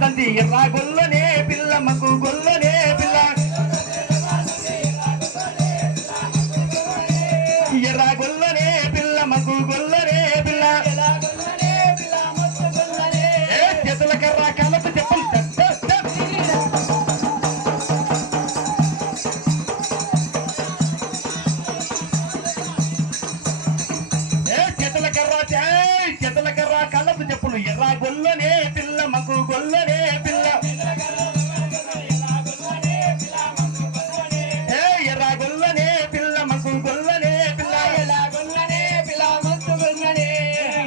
వాసంతి ఎర్రా గొల్లనే పిల్ల మకు గొల్లనే పిల్ల ఎర్రా గొల్లనే పిల్ల మకు గొల్లనే పిల్ల చేతుల కర్ర కాళ్ళకు చెప్పులు చేతుల కర్ర కాళ్ళకు చెప్పులు ఎర్రా గొల్లనే పిల్ల మకు గొల్లనే పిల్ల ఎర్రా గొల్లనే పిల్ల మకు గొల్లనే పిల్ల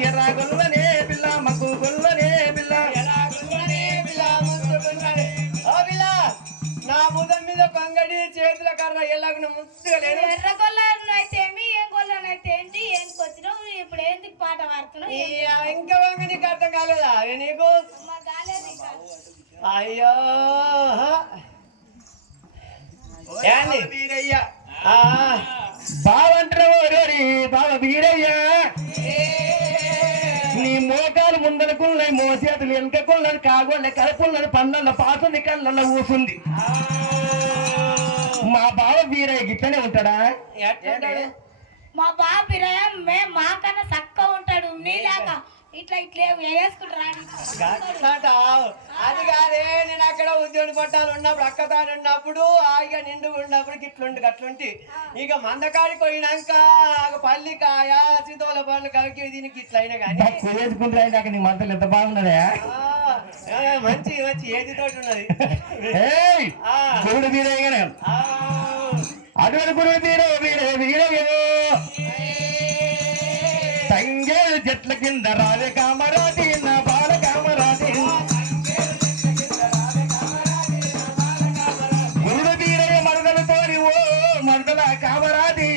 ఎర్రా గొల్లనే పిల్ల మకు గొల్లనే పిల్ల నా ముదం మీద కొంగడి చేతుల కర్ర ఎలాగ ముద్దుగా లేదు. ఎర్ర గొల్లను అయితే ఏమి ఏం గొల్లను అయితే ఏంటి ఏంటి వచ్చినావు ఇప్పుడు ఏంటి పాట పాడుతున్నావు ఇంకా వంగ నీకు అర్థం కాలేదా నీకు? అయ్యో వీరయ్య బావంటారు బావ వీరయ్య నీ మోకాలు ముందరకున్నాయి మోసేతులు వెనుకకున్నది కాగోళ్ళ కలుపున్నది పన్నెండ పాతుంది కళ్ళ ఊసుంది. మా బావ వీరయ్య గిట్టనే ఉంటాడా? మా బావ వీరయ్య మా కన్నా చక్కగా ఉంటాడు నీలాగా ఇట్లా ఇట్లా వేసుకుంటారు. అది కాదే నేను అక్కడ ఉద్యోగ పట్టాలు ఉన్నప్పుడు అక్కతాను ఉన్నప్పుడు ఇక నిండు ఉన్నప్పుడు గిట్లుండి గట్లుంటి ఇక మందకాడికి పోయినాక పల్లికాయ సీతోల పండ్లు కలిగి దీనికి ఇట్లయినా కానీ వేసుకుంటా నీ మంతలు ఎంత బాగున్నదా? మంచి మంచి ఏది తోటి ఉన్నది. గురుడు వీరయ్యగానే అటువంటి గురుడు వీరయ్య తంగేలు చెట్ల కింద రాజే కామరాజీ నా బాల కామరాజీ గురుడు వీరయ్య మరదలతోని ఓ మరదల కామరాజీ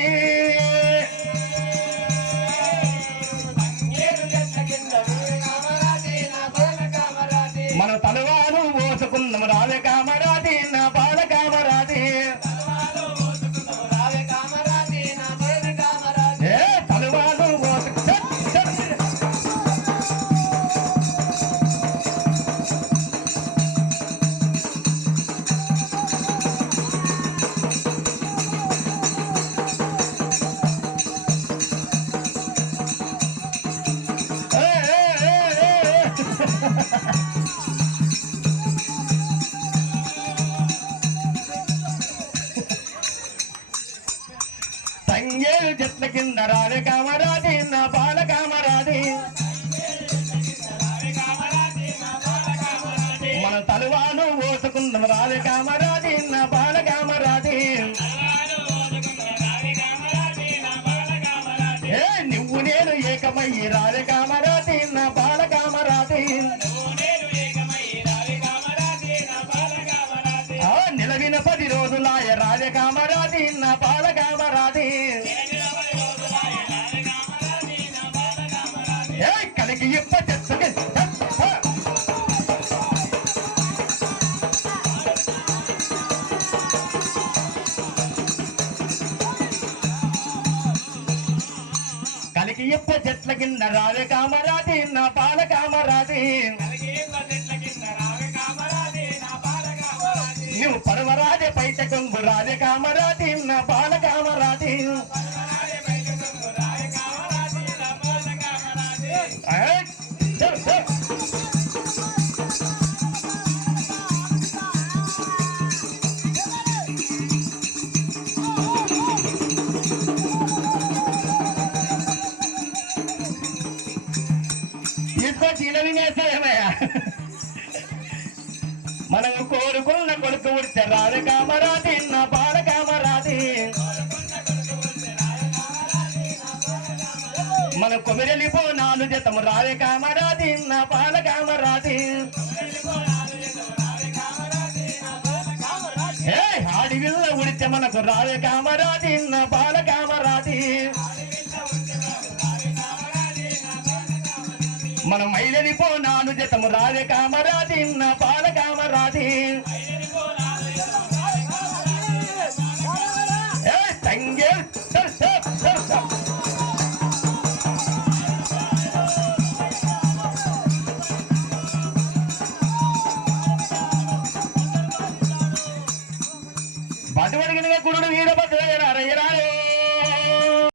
మన తలవాను మోసుకున్నాం రాజే కామరాజీ నా బాల కామరాజీ తంగేలు చెట్ల కింద రాజే కామరాజీ నా బాల కామరాజీ మన తలువాను ఓసుకుందాం రాజే కామరాజీ నా బాల కామరాజీ నువ్వు నేను ఏకమయ్యి రాజే కామరాజీ నా బాల కామరాజీ నిలవిన 10 రోజులాయ రాజే కామరాజీ నా బాల కామరాజీ కలిగి ఇప్ప చెత్తకి కలిగి ఇప్ప చెట్ల కింద రాజే కామరాజీ నా బాల కామరాజీ నువ్వు పర్వరాజే పైట కొంగు రాజే కామరాజీ నా బాల కామరాజీ తీసుకొచ్చి ఇలా వినేసాయమయ్యా మనం కోరుకున్న కొడుకు ఉడితే రాజే కామరాజీ నా బాల కామరాజీ మన కొమిరెలిపో 4 జతము రాజే కామరాజీ నా బాల కామరాజీ ఆడి విల్ల ఉడితే మనకు రాజే కామరాజీ నా బాల కామరాజీ మన మైలెలిపో 4 జతము రాజే కామరాజీ నా బాల కామరాజీ తంగే బటువడిగిన కురుడు వీరభద్రయ్య రారయ్య రారో